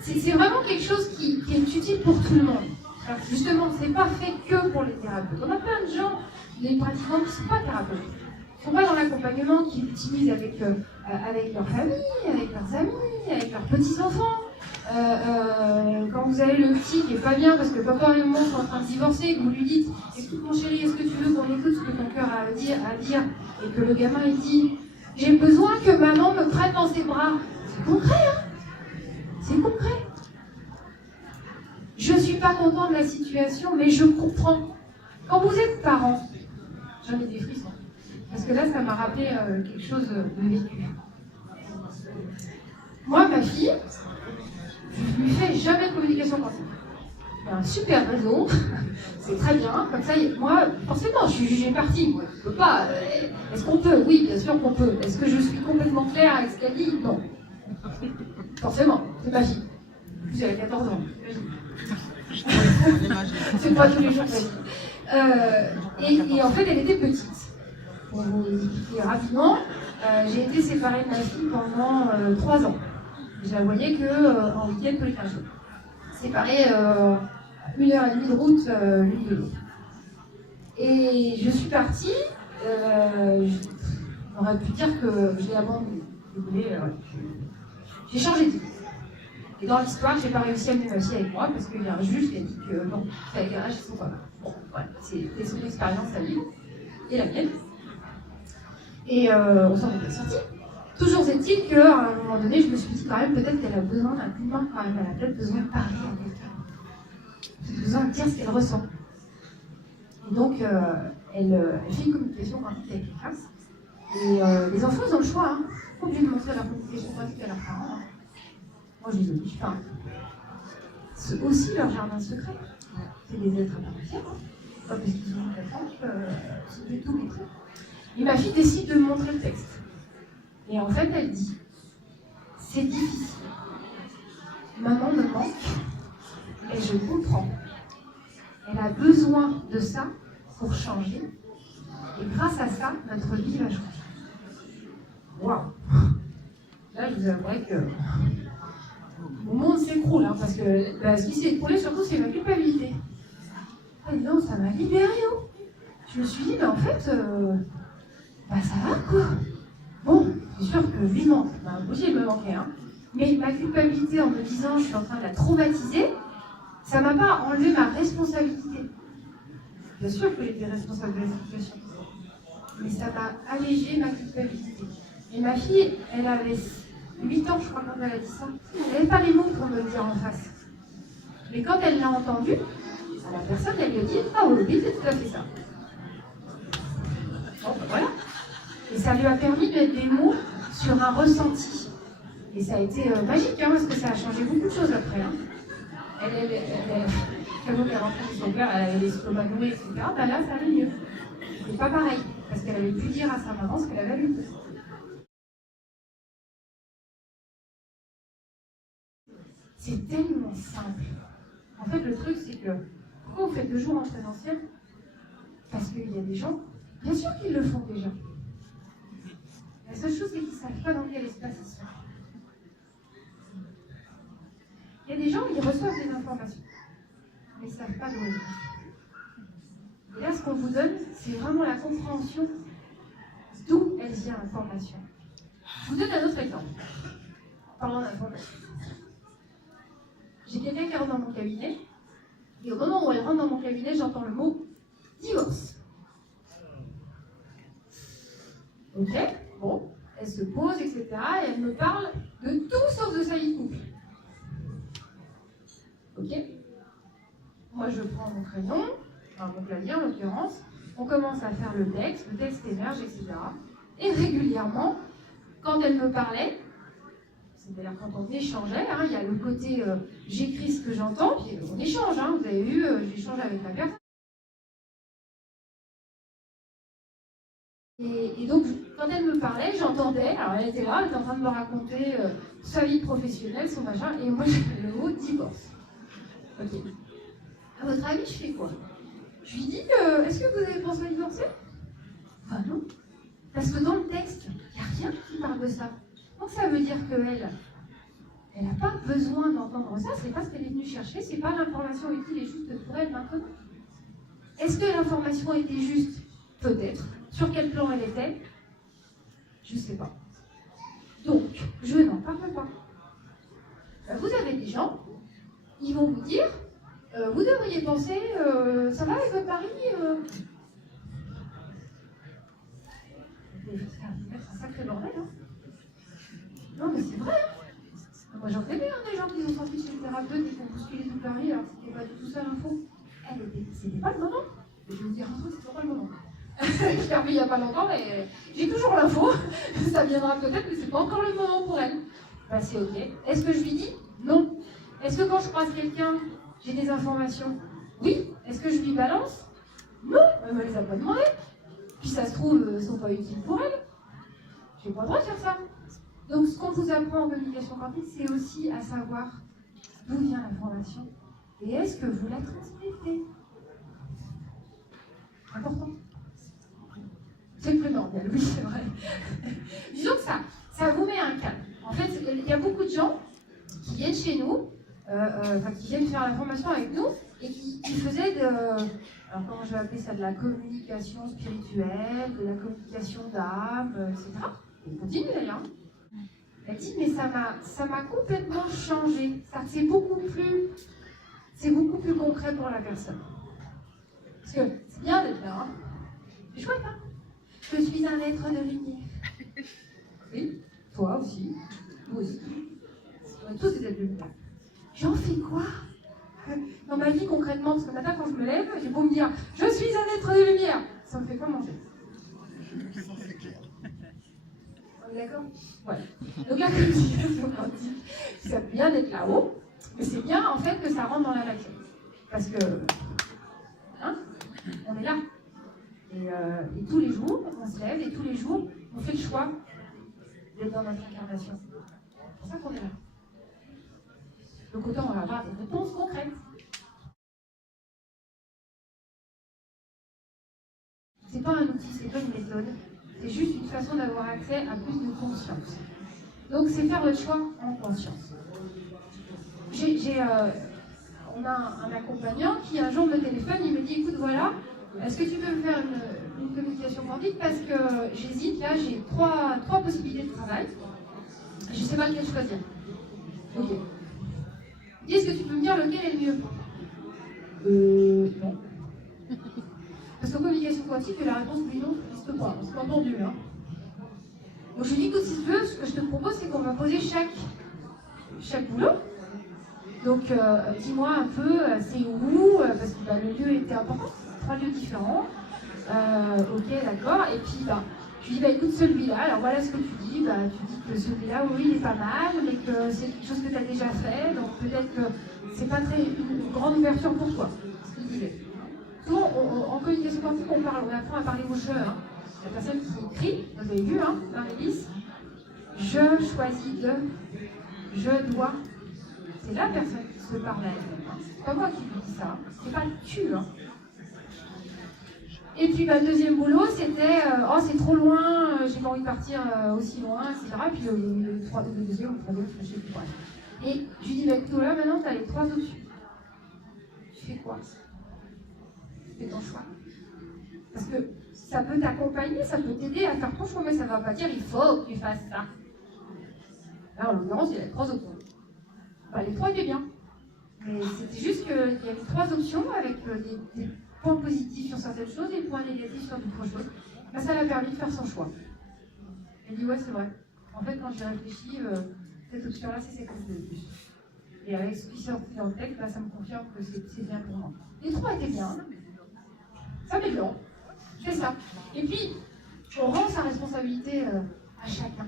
c'est vraiment quelque chose qui est utile pour tout le monde. Alors, justement, c'est pas fait que pour les thérapeutes. On a plein de gens, les pratiquants qui ne sont pas thérapeutes, qui ne sont pas dans l'accompagnement, qui l'utilisent avec leur famille, avec leurs amis, avec leurs petits-enfants. Quand vous avez le petit qui est pas bien parce que papa et maman sont en train de divorcer, que vous lui dites écoute mon chéri, est-ce que tu veux qu'on écoute ce que ton cœur a à dire, et que le gamin il dit j'ai besoin que maman me prenne dans ses bras. C'est concret, hein? C'est concret. Je suis pas content de la situation, mais je comprends. Quand vous êtes parent, j'en ai des frissons, parce que là ça m'a rappelé quelque chose de vécu. Moi, ma fille, je lui fais jamais de communication quantique. Il y a un super réseau, c'est très bien, comme ça, moi, forcément, je suis jugée partie, moi, je peux pas. Est-ce qu'on peut? Oui, bien sûr qu'on peut. Est-ce que je suis complètement claire avec ce qu'elle dit? Non. Forcément, c'est ma fille. En plus, elle a 14 ans. C'est pas tous les jours ma vie. Et en fait, elle était petite. Pour vous expliquer rapidement, j'ai été séparée de ma fille pendant 3 ans. Je la voyais qu'en week-end tous les 15 jours. Séparée 1h30 de route l'une de l'autre. Et je suis partie, on aurait pu dire que je l'ai abandonnée. J'ai changé de vie. Et dans l'histoire, j'ai pas réussi à amener ma fille avec moi parce qu'il y a un juge qui a dit que non, c'est avec un âge, ils sont pas mal. Bon, voilà, c'était son expérience à lui et la mienne. Et on s'en est pas sorti. Toujours est-il qu'à un moment donné, je me suis dit quand même, peut-être qu'elle a besoin d'un humain quand même, elle a peut-être besoin de parler à quelqu'un. Elle a besoin de dire ce qu'elle ressent. Et donc, elle fait une communication quantique avec les classes. Et les enfants, ils ont le choix. Hein. Ils sont pas obligés de montrer leur communication quantique à leurs parents. Hein. Moi, je les oblige pas. C'est aussi leur jardin secret. C'est des êtres à part entière. Hein. Pas parce qu'ils ont une plateforme, c'est du tout. Et ma fille décide de me montrer le texte. Et en fait, elle dit, c'est difficile. Maman me manque et je comprends. Elle a besoin de ça pour changer. Et grâce à ça, notre vie va changer. Waouh! Là, je vous avouerai que mon monde s'écroule, hein, parce que ce qui s'est écroulé, surtout, c'est ma culpabilité. Et non, ça m'a libérée. Hein. Je me suis dit, mais en fait, ça va, quoi. Bon, c'est sûr que je lui manque, c'est impossible de me manquer, hein. Mais ma culpabilité en me disant je suis en train de la traumatiser, ça m'a pas enlevé ma responsabilité. Bien sûr que j'étais responsable de la situation, mais ça m'a allégé ma culpabilité. Et ma fille, elle avait 8 ans, je crois, quand elle a dit ça. Elle n'avait pas les mots pour me le dire en face. Mais quand elle l'a entendu, à la personne, elle lui a dit ah oui, c'est tout à fait ça. Bon, ben voilà. Et ça lui a permis de mettre des mots sur un ressenti. Et ça a été magique, hein, parce que ça a changé beaucoup de choses après. Hein. Quand elle est rentrée chez son père, elle avait les estomacs noués, etc. Ben là, ça allait mieux. C'est pas pareil, parce qu'elle avait pu dire à sa maman ce qu'elle avait lu. C'est tellement simple. En fait, le truc, c'est que pourquoi on fait 2 jours en présentiel? Parce qu'il y a des gens, bien sûr qu'ils le font déjà. La seule chose, c'est qu'ils ne savent pas dans quel espace ils sont. Il y a des gens, ils reçoivent des informations, mais ils ne savent pas d'où elles viennent. Et là, ce qu'on vous donne, c'est vraiment la compréhension d'où elle vient l'information. Je vous donne un autre exemple. Parlant d'information. J'ai quelqu'un qui rentre dans mon cabinet, et au moment où elle rentre dans mon cabinet, j'entends le mot divorce. Ok, bon, elle se pose, etc. Et elle me parle de tout sauf de sa vie de couple. Ok, moi je prends mon crayon, enfin mon clavier en l'occurrence, on commence à faire le texte émerge, etc. Et régulièrement, quand elle me parlait, c'est-à-dire quand on échangeait, hein, il y a le côté j'écris ce que j'entends, puis on échange, hein, vous avez vu, j'échange avec la personne. Et donc, quand elle me parlait, j'entendais, alors elle était là, elle était en train de me raconter sa vie professionnelle, son machin, et moi j'avais le mot divorce. Ok. À votre avis, je fais quoi? Je lui dis, est-ce que vous avez pensé à divorcer? Enfin non. Parce que dans le texte, il n'y a rien qui parle de ça. Donc ça veut dire qu'elle Elle n'a pas besoin d'entendre ça, c'est pas ce qu'elle est venue chercher, c'est pas l'information utile et juste pour elle maintenant. Est-ce que l'information était juste? Peut-être. Sur quel plan elle était? Je ne sais pas. Donc, je n'en parle pas. Vous avez des gens, ils vont vous dire, vous devriez penser, ça va avec votre mari C'est un sacré bordel, hein. Non, mais c'est vrai, hein. Moi, j'en connais, hein, des gens qui sont sortis chez le thérapeute et qui ont bousculé toute leur vie, alors que c'était pas du tout ça l'info. C'était pas le moment. Je vais vous dire un truc, c'est pas le moment. Je l'ai revu il n'y a pas longtemps, mais j'ai toujours l'info. Ça viendra peut-être, mais c'est pas encore le moment pour elle. Bah, c'est ok. Est-ce que je lui dis? Non. Est-ce que quand je croise quelqu'un, j'ai des informations? Oui. Est-ce que je lui balance? Non. Elle ne me les a pas demandées. Puis ça se trouve, elles ne sont pas utiles pour elle. Je n'ai pas le droit de faire ça. Donc ce qu'on vous apprend en communication quantique, c'est aussi à savoir d'où vient l'information et est-ce que vous la transmettez. Important. C'est le primordial, oui, c'est vrai. Disons que ça vous met un cadre. En fait, il y a beaucoup de gens qui viennent chez nous, qui viennent faire la formation avec nous, et qui faisaient alors comment je vais appeler ça, de la communication spirituelle, de la communication d'âme, etc. Et ils continuent d'ailleurs. Elle dit, mais ça m'a complètement changé. C'est beaucoup plus concret pour la personne. Parce que c'est bien d'être là, hein. C'est chouette, hein. Je suis un être de lumière. Oui, toi aussi, vous aussi. On est tous des êtres de lumière. J'en fais quoi dans ma vie concrètement? Parce que le matin, quand je me lève, j'ai beau me dire je suis un être de lumière. Ça me fait pas manger. On est d'accord? Voilà. Donc la communication quantique, ça peut bien d'être là-haut, mais c'est bien en fait que ça rentre dans la matière. Parce que, hein, on est là. Et tous les jours, on se lève et tous les jours, on fait le choix d'être dans notre incarnation. C'est pour ça qu'on est là. Donc autant on va avoir des réponses concrètes. C'est pas un outil, c'est pas une méthode. C'est juste une façon d'avoir accès à plus de conscience. Donc c'est faire le choix en conscience. On a un accompagnant qui un jour me téléphone, il me dit écoute voilà, est-ce que tu peux me faire une communication quantique parce que j'hésite, là j'ai trois possibilités de travail. Je ne sais pas lequel choisir. Ok. Dis, est-ce que tu peux me dire lequel est le mieux? Non. Parce qu'en communication quantique, la réponse oui non n'existe pas. C'est pas entendu. Hein. Donc je lui dis écoute, si tu veux, ce que je te propose, c'est qu'on va poser chaque boulot. Donc dis-moi un peu, c'est où, parce que le lieu était important, 3 lieux différents. Ok, d'accord. Et puis je lui dis écoute celui-là, alors voilà ce que tu dis. Tu dis que celui-là, oui, il est pas mal, mais que c'est quelque chose que tu as déjà fait, donc peut-être que c'est pas une grande ouverture pour toi. Ce qu'il disait. Souvent, en communication quantique, on apprend à parler au jeu. Hein. La personne qui écrit, vous avez vu, hein, dans les listes, je choisis de, je dois. C'est la personne qui se parle à elle. C'est pas moi qui lui dis ça. C'est pas tu. Hein. Et puis le deuxième boulot, c'était oh c'est trop loin, j'ai pas envie de partir aussi loin, etc. Et puis le deuxième, le troisième, je sais plus quoi. Et je lui dis écoute, là maintenant tu as les 3 options. Tu fais quoi? Fais ton choix. Parce que ça peut t'accompagner, ça peut t'aider à faire ton choix, mais ça ne va pas dire il faut que tu fasses ça. Là, en l'occurrence, il y a les 3 options. Les 3 étaient bien. Mais c'était juste qu'il y avait 3 options avec des points positifs sur certaines choses et des points négatifs sur d'autres choses. Ça l'a permis de faire son choix. Elle dit ouais, c'est vrai. En fait, quand j'ai réfléchi, cette option-là, c'est celle que je veux le plus. Et avec ce qui sort dans le texte, ça me confirme que c'est bien pour moi. Les 3 étaient bien. Ça met blanc. Je fais ça. Et puis, on rend sa responsabilité à chacun.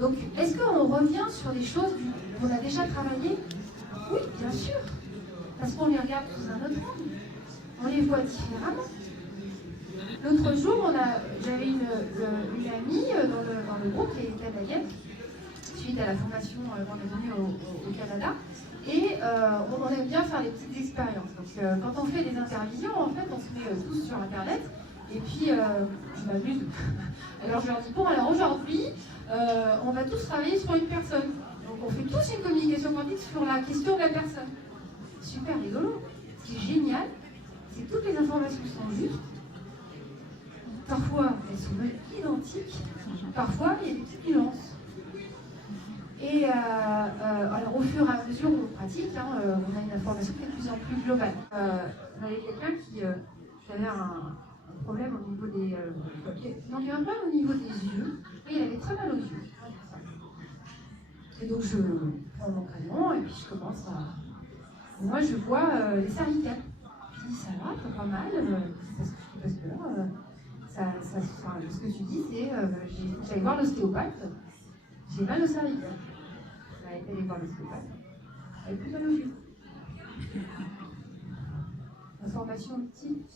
Donc, est-ce qu'on revient sur des choses qu'on a déjà travaillées? Oui, bien sûr. Parce qu'on les regarde sous un autre angle. On les voit différemment. L'autre jour, j'avais une amie dans le groupe qui est canadienne, suite à la formation qu'on est venu au Canada. Et on aime bien faire des petites expériences. Donc, quand on fait des intervisions, en fait, on se met tous sur Internet Et puis, je m'amuse. Alors je leur dis, bon, alors aujourd'hui, on va tous travailler sur une personne. Donc on fait tous une communication quantique sur la question de la personne. Super rigolo. Ce qui est génial, c'est que toutes les informations sont justes. Parfois, elles sont même identiques. Parfois, il y a des petites nuances. Et alors, au fur et à mesure où on pratique, on a une information qui est de plus en plus globale. On avait quelqu'un qui avait un problème au niveau des... non, il y avait un problème au niveau des yeux. Et il avait très mal aux yeux. Et donc, je prends mon crayon et puis je commence à... Et moi, je vois les cervicales. Je dis, ça va, t'as pas mal. Parce que là, ce que tu dis, c'est j'allais voir l'ostéopathe. J'ai mal aux cervicales. Elle a été allée voir l'ostéopathe. Elle a plus mal aux yeux. Information type